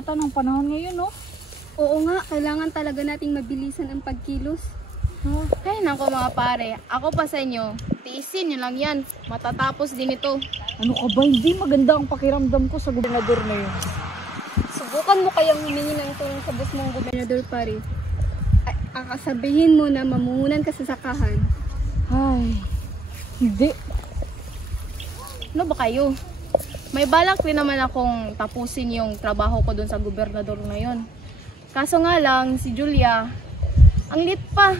yata ng panahon ngayon, no? Oo nga, kailangan talaga nating mabilisan ang pagkilos. Ay, nako mga pare. Ako pa sa inyo. Tiisin nyo lang yan. Matatapos din ito. Ano ka ba? Hindi maganda ang pakiramdam ko sa gobernador na yun. Subukan mo kayang humingi ng tulong sa boss mong gobernador, pare. Akasabihin mo na mamuhunan ka sa sakahan. Ay, hindi. Ano ba kayo? May balak rin naman akong tapusin yung trabaho ko dun sa gobernador na yun. Kaso nga lang, si Julia, ang lit pa.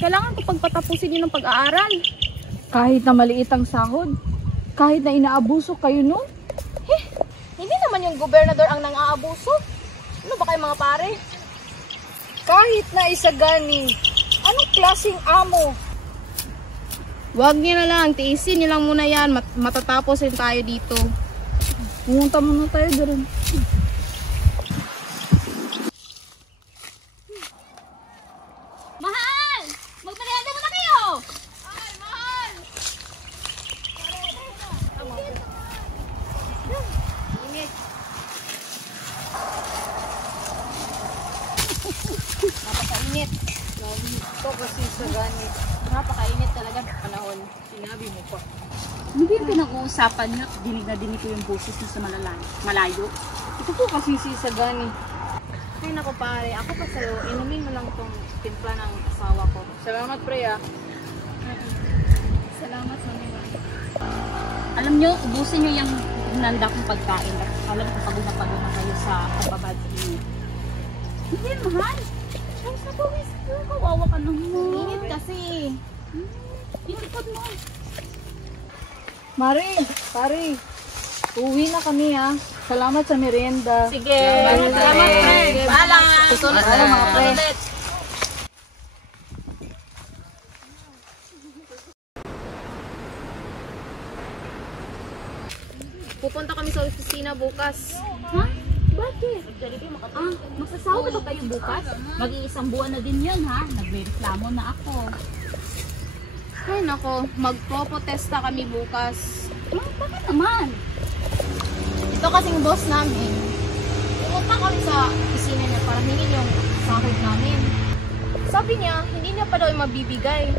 Kailangan ko pagpatapusin yun ng pag-aaral. Kahit na maliit ang sahod, kahit na inaabuso kayo nun, Hindi naman yung gobernador ang nang-aabuso. Ano ba kayo mga pare? kahit na isagani, anong klaseng amo? Huwag niyo na lang, tiisin niyo lang muna yan. Matatapos rin tayo dito. Pumunta muna tayo doon. Mahal! Magmerienda muna kayo! Ay, mahal! Init. Napakainit. Ito kasi isagani. Napakainit talaga sa panahon. Sinabi mo pa. Hindi yung pinag-uusapan niya, dinig na dinig ko yung boses niya sa malayo. Ito po kasi si isagani. Ay nako pare, ako pa sa'yo, inumin mo lang itong timpla ng asawa ko. Salamat, pre, ah. Salamat naman. Alam niyo, ubusin niyo yung hinanda kong pagkain. Alam ko pagod na kayo sa pagbabad sa inyo. Hindi, mahal. Ay, sa pawis ko. Kawawa ka naman. Init kasi. Pinikod mo. Mare, pare, uwi na kami, ha. Salamat sa merienda. Sige. Salamat, pre. Paalam. Susunod Paalam, mga pre. ulit. Pupunta kami sa opisina bukas. Ha? Bakit? Magsasawa ka ba kayo bukas? Mag-iisang buwan na din yun, ha? Nagre-reklamo na ako. Ay nako, magpo-protesta kami bukas. Bakit naman? Ito kasing boss namin. Pumunta kami sa opisina niya para hingin yung sahod namin. Sabi niya, hindi niya pa daw mabibigay.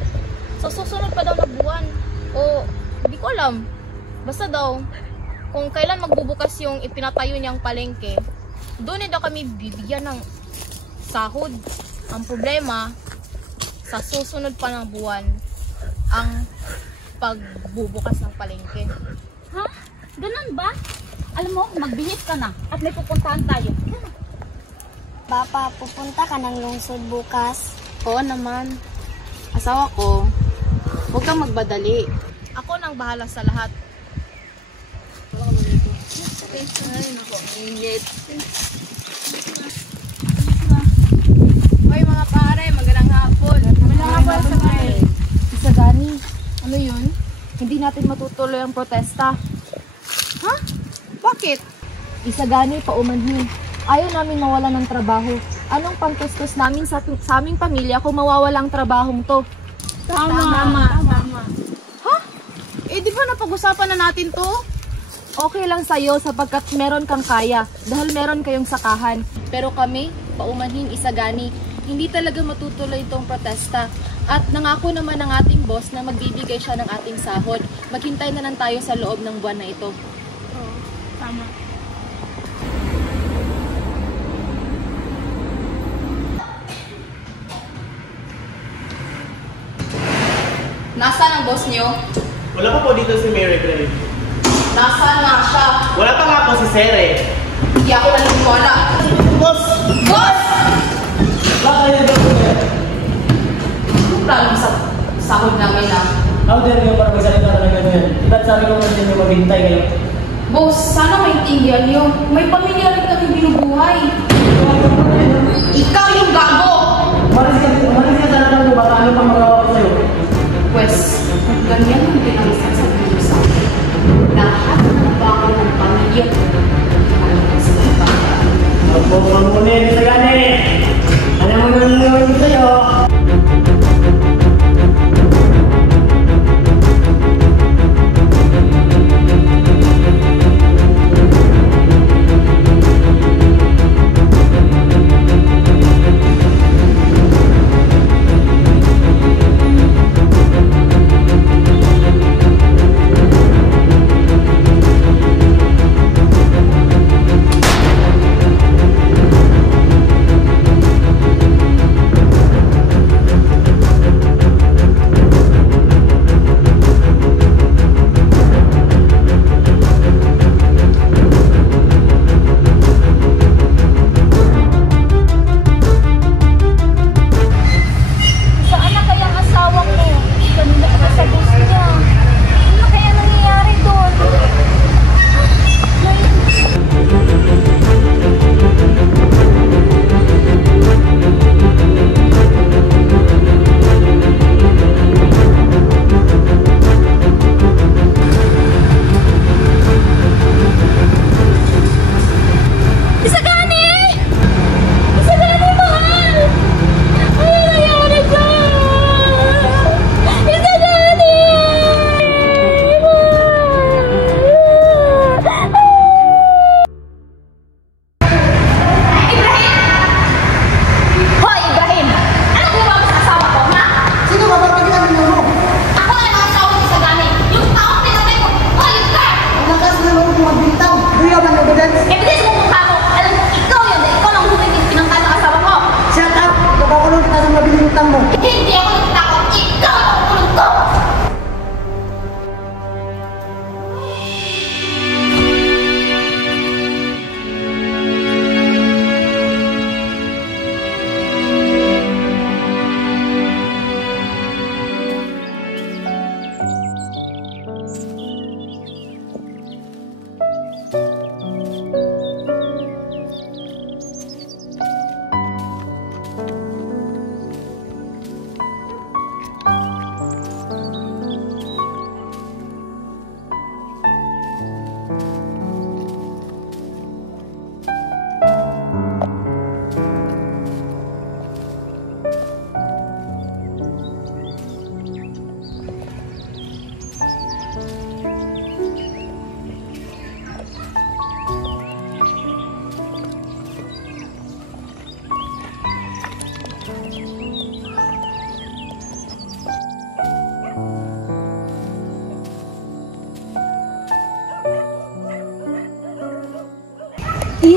So susunod pa daw na buwan. O, hindi ko alam. Basta daw, kung kailan magbubukas yung ipinatayo niyang palengke, doon daw kami bibigyan ng sahod. Ang problema, sa susunod pa ng buwan, ang pagbubukas ng palengke. Ha? Ganun ba? Alam mo, magbihis ka na at may pupuntahan tayo. Papa, pupunta ka ng lungsod bukas. Oo naman. Asawa ko, huwag kang magbadali. Ako nang bahala sa lahat. Ay, naku, init. Hoy mga pare, magandang hapon. Magandang hapon sa pare. Isagani, Ano yun? hindi natin matutuloy ang protesta. Ha? Bakit? Isagani, paumanhin. Ayaw namin mawala ng trabaho. Anong pantustos namin sa aming pamilya kung mawawala ang trabahong to? Tama. Ha? Eh, di ba napag-usapan na natin to? Okay lang sa'yo sapagkat meron kang kaya dahil meron kayong sakahan. Pero kami, paumanhin, isagani, hindi talaga matutuloy itong protesta. At nangako naman ng ating boss na magbibigay siya ng ating sahod. Maghintay na lang tayo sa loob ng buwan na ito. Oo, tama. Nasaan ang boss niyo? Wala pa po dito si Mary Gray. Nasaan nga siya? Wala pa nga po si Sere. Hindi ako naniniwala. Boss! Boss! Baka yun daw po yan. Tanong sa sahod namin na. How dare nyo para magsalita talaga ganyan? Diba't sabi ko natin nyo maghintay kayo. Boss, sana maintindihan niyo. May pamilya rin kami binubuhay. Ikaw yung gago! Umalis ka talaga kung baka ano pang magawa ko sa'yo. Pwes, kung ganyan ang pinalisan sa video sa akin, lahat ng bago ng pamilya ko, ano sa iba. Opo, mamunin sa gani! Alam mo naman naman sa'yo.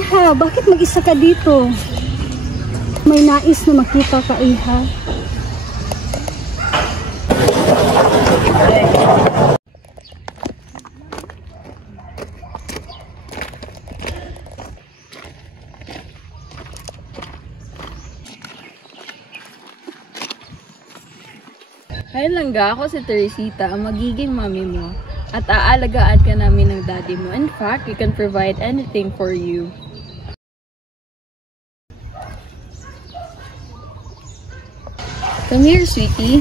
Iha, bakit mag-isa ka dito? May nais na makita ka, Iha. Hi langga, ako si Teresita, ang magiging mami mo. At aalagaan ka namin ng daddy mo. In fact, we can provide anything for you. Come here, sweetie.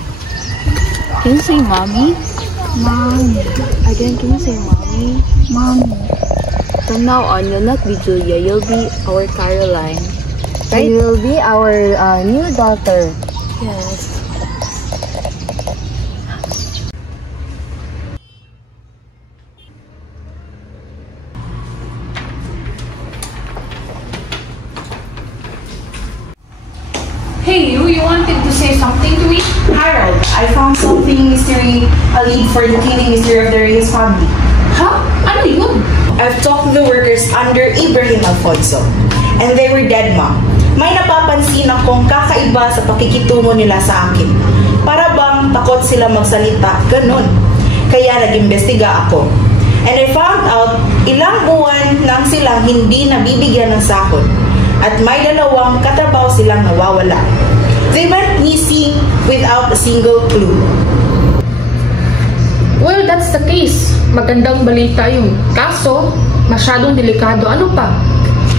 Can you say mommy? Mom. Again, can you say mommy? Mom. From now on, you'll not be Julia, you'll be our Caroline. Right? You will be our new daughter. Yes. Hey, you wanted to say something to me? Harold, I found something mystery, a lead for the killing mystery of the Reyes family. Ha? Ano yun? I've talked to the workers under Ibrahim Alfonso, and they were dead, ma'am. May napapansin akong kakaiba sa pakikitungo nila sa akin. Para bang takot sila magsalita, ganun. Kaya nag-imbestiga ako. And I found out, ilang buwan nang silang hindi nabibigyan ng sahod. At may 2 katrabaho silang nawawala. They went missing without a single clue. Well, that's the case. Magandang balita yun. Kaso, masyadong delikado. Ano pa?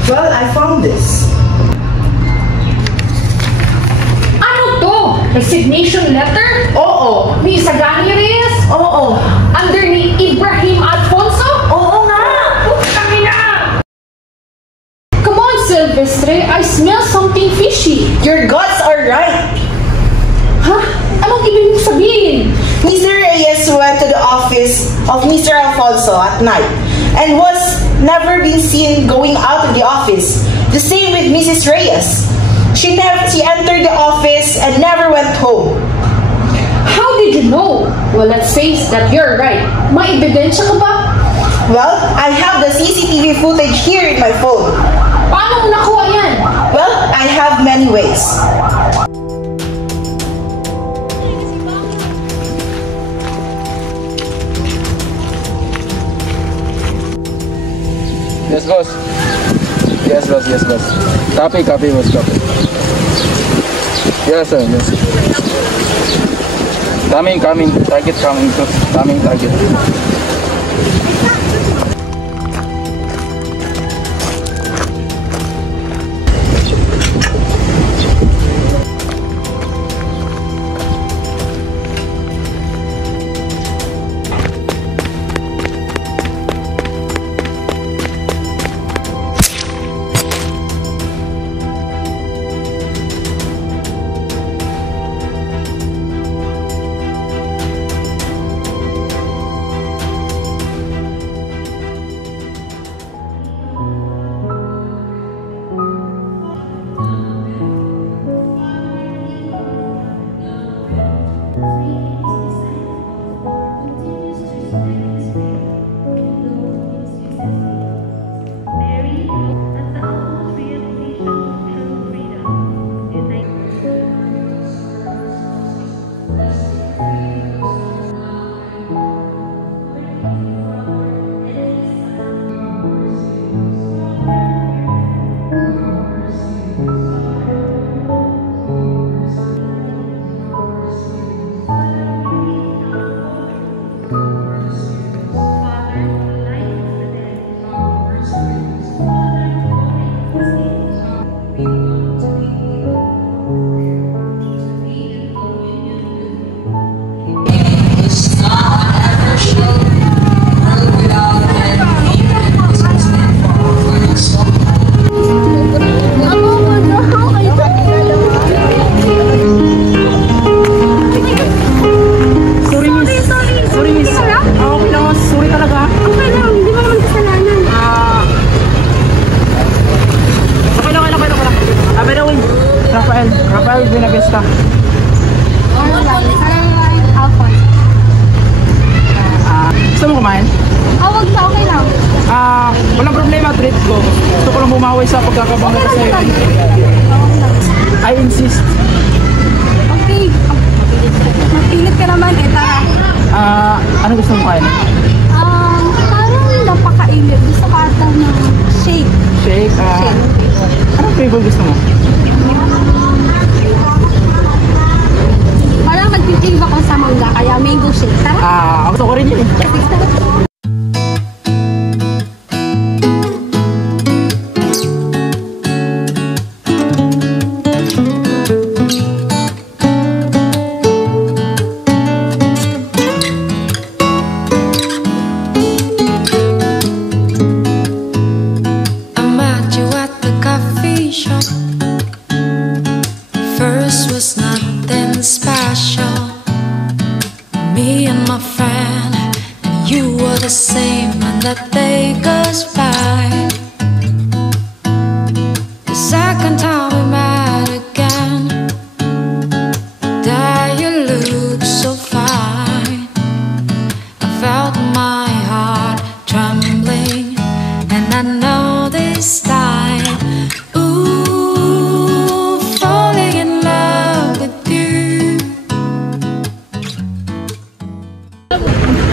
Well, I found this. Ano to? Resignation letter? Oo. Ni Isagani Reyes? Oo. Under ni Ibrahim Alfonso? Oo nga. Putang ina! Come on, Silvestre. I smell something fishy. Your guts are right. Ha? Anong ibig mong sabihin? Mr. Reyes went to the office of Mr. Alfonso at night and was never been seen going out of the office. The same with Mrs. Reyes. She entered the office and never went home. How did you know? Well, let's face that you're right. May ebidensya ka ba? Well, I have the CCTV footage here in my phone. Paano mo nakuha yan? Well, I have many ways. Yes, boss. Yes, boss. Yes, boss. Copy, boss. Copy. Yes, sir. Yes. Coming. Target coming. Coming, target. magkakabang ka sa'yo. I insist. Okay. Mapilit ka naman eh, tara. Ano gusto mo kain? Parang napakainit. Gusto ka ata ng shake. Shake? Anong flavor gusto mo? Parang nagtitrave ako sa mangga, kaya mango shake. Tara. Gusto ko rin yun eh. First was nothing special. Me and my friend, and you were the same, and that day goes by. The second time we met again, there you look so fine. I felt my heart trembling, and I know this time.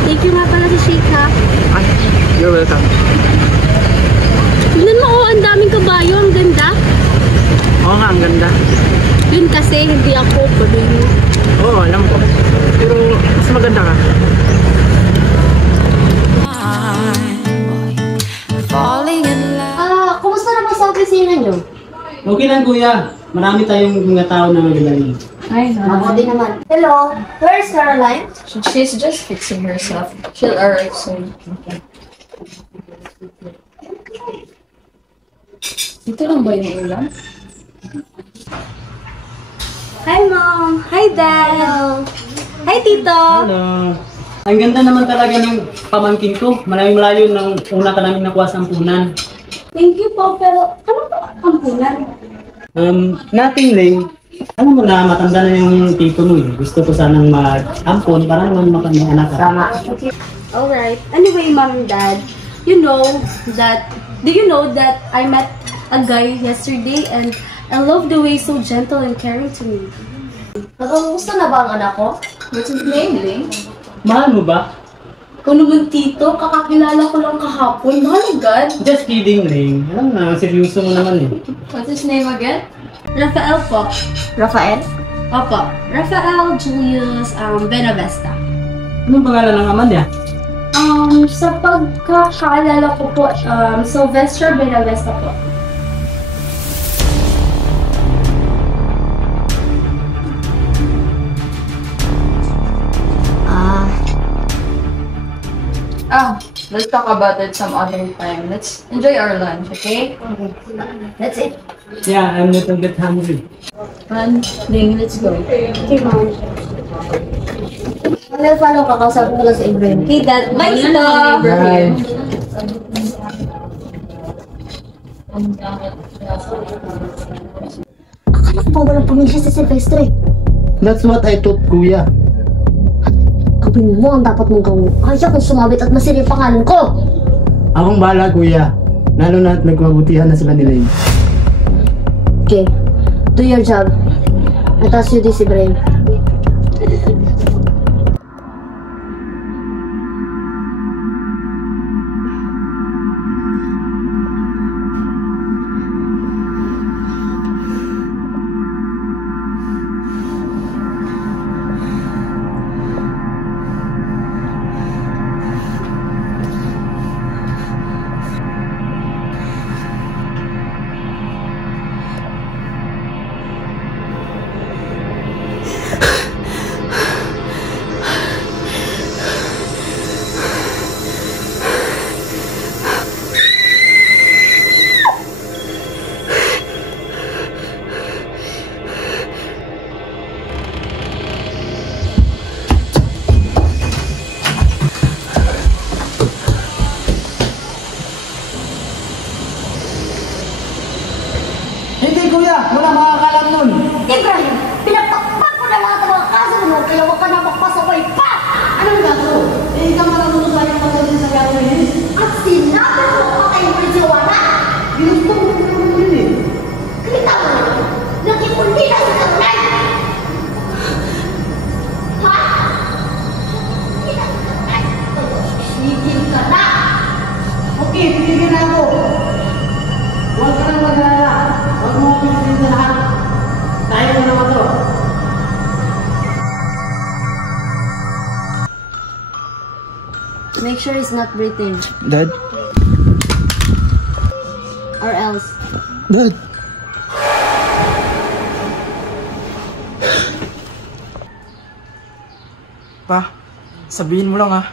Thank you nga pala sa shake ha. You're welcome. Tignan mo, ang daming kabayo. Ang ganda. Oo nga, ang ganda. Yun kasi, hindi ako. Pwede mo. Oo, alam ko. Pero mas maganda ka. Kumusta naman sa opisina nyo? Okay lang kuya. Marami tayong mga tao na magagaling. Ako din naman. Hello, where's Caroline? She's just fixing herself. She'll arrive soon. Ito lang ba yung ulam? Hi, Mom. Hi, Dad. Hi, Tito. Hello. Ang ganda naman talaga ng pamangkin ko. Malayo nang una ka namin nakuha sa ampunan. Thank you po, pero ano ba ang ampunan? Nothing lang. Alam mo na, matanda na yung tito mo eh. Gusto ko sanang mag-ampon para naman may anak ka. Tama. Alright. Anyway, Mom and Dad, do you know that I met a guy yesterday and I love the way he's so gentle and caring to me. Kumusta na ba ang anak ko? What's his name, Ling? Mahal mo ba? Kung naman, Tito, kakakilala ko lang kahapon. Mahal agad. Just kidding, Ling. Alam na, seryoso mo naman eh. What's his name again? Rafael po. Rafael? Opo. Rafael Julius Benavesta. Anong pangalan ng ama niya? Sa pagkakaalala ko po, Sylvester Benavesta po. Let's talk about it some other time. Let's enjoy our lunch, okay? That's it. Yeah, I'm a little bit hungry. Ling, let's go. Okay, Mom. Paano kakausapin ko lang sa Ibrahim? Okay, Dad. Bye, Tito. Bye. Akala ko pa walang pamilya sa Silvestre. That's what I thought, kuya. Gawin mo ang dapat mong gawin. Ayaw kong sumabit at masira yung pangalan ko. Akong bahala, kuya. Lalo na at nagmabutihan na sila ni Lane. Okay, do your job. I trust you this, Ibrahim. Hindi, kuya! Wala makakalam nun! Ibrahim, pinagpakpak ko na lahat ng mga kaso mo, kaya huwag ka na magpasaway pa! Anong gagawin? Eh, ikaw marunong sa yung magaling sa gagawin. At sinabi mo pa kayong prinsyawana! Ginusto mo naman yun eh. Okay, titigil na ako. Huwag ka nang mag-alala. Huwag mo akong sabihin sa lahat. Tayo mo naman to. Make sure he's not breathing. Dad? Or else. Dad? Pa, sabihin mo lang ha.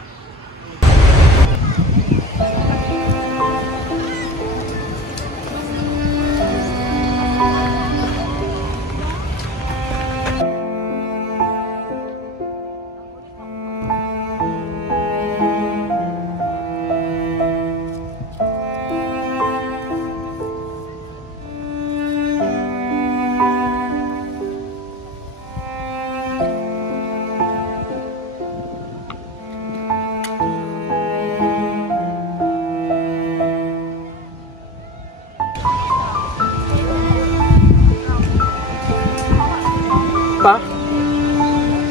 Pa,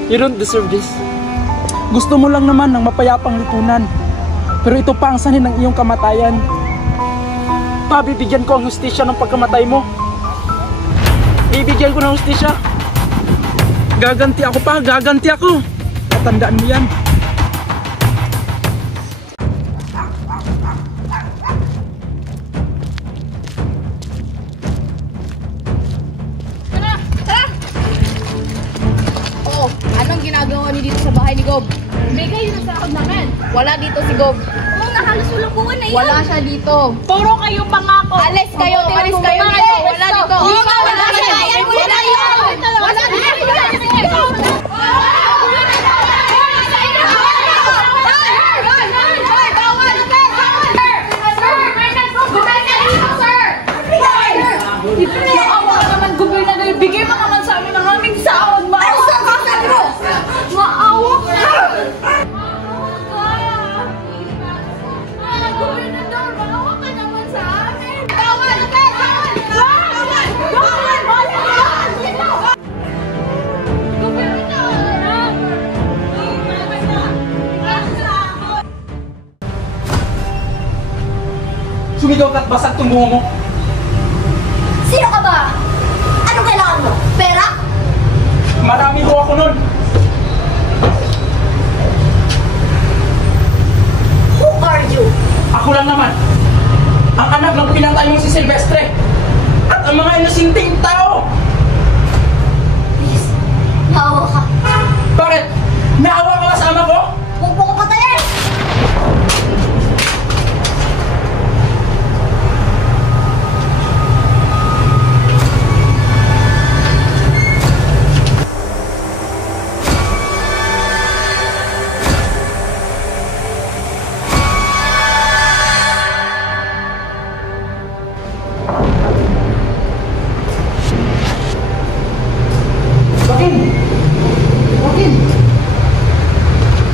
you don't deserve this. Gusto mo lang naman ng mapayapang lipunan. Pero ito pa ang sanhin ng iyong kamatayan. Pa, bibigyan ko ang hustisya ng pagkamatay mo. Bibigyan ko ng hustisya. Gaganti ako pa, gaganti ako. Tatandaan mo yan. Anong ginagawa niyo dito sa bahay ni Gob? Bigay yun ang sahod namin. Wala dito si Gob. Oo nga, halos walang buwan na yun. Wala siya dito. Puro kayo pangako. Alis kayo, alis kayo dito. Wala dito. Wala siya. Wala dito. Wala dito. Maawa naman, gobernador. Bigay mo naman sa amin ang aming sahod. Maawa ka. Gobernador, maawa ka naman sa amin. Bawal! Sumigaw ka't basag tong bungo mo. Sino ka ba? Anong kailangan mo? Pera? Marami ho ako nun. Who are you? Ako lang naman. Ang anak ng pinatay mong si Silvestre. At ang mga inusinting tao. Please, naawa ka. Bakit? Naawa ka ba sa ama ko? Huwag mo ko patayin!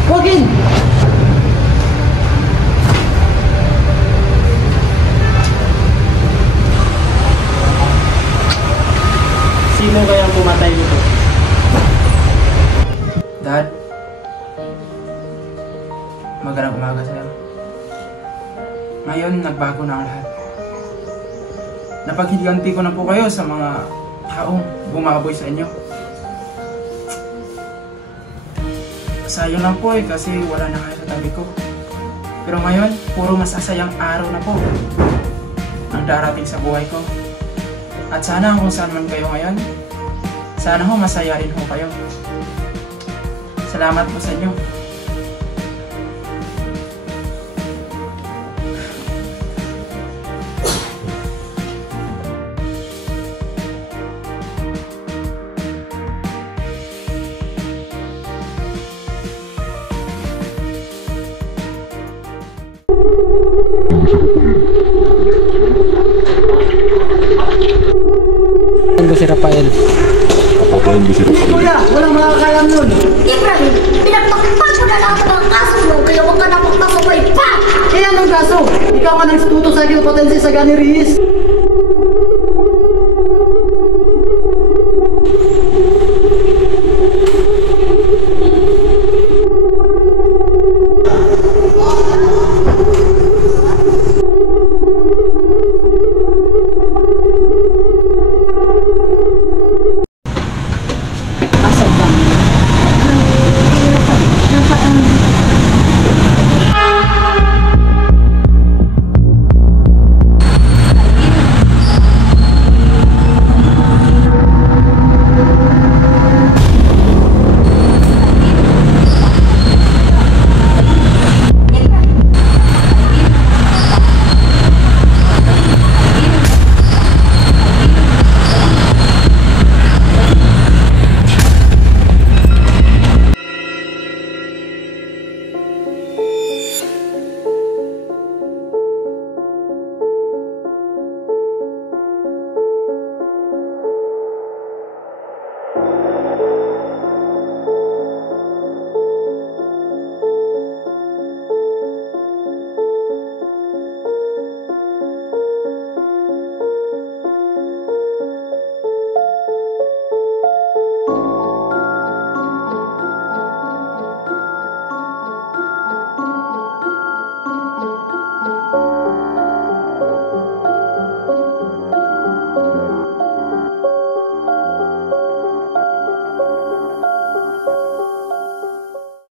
Joaquin! Sino kayang pumatay nito? Dad, magandang umaga sa'yo. Ngayon, nagbago na ang lahat. Napaghiganti ko na po kayo sa mga taong bumaboy sa inyo. Sayang lang po kasi wala na kayo sa tabi ko. Pero ngayon, puro masasayang araw na po ang darating sa buhay ko. At sana kung saan man kayo ngayon, sana ho masaya rin ho kayo. Salamat po sa inyo. Si Rafael. Kuya, walang makakalam nun. Ibrahim, pinagtakpan ko na lahat ng kaso mo, kaya huwag ka na magpasaway pa! Eh, anong kaso? Ikaw ka nagtuto sa akin potensi sa Gani Reyes.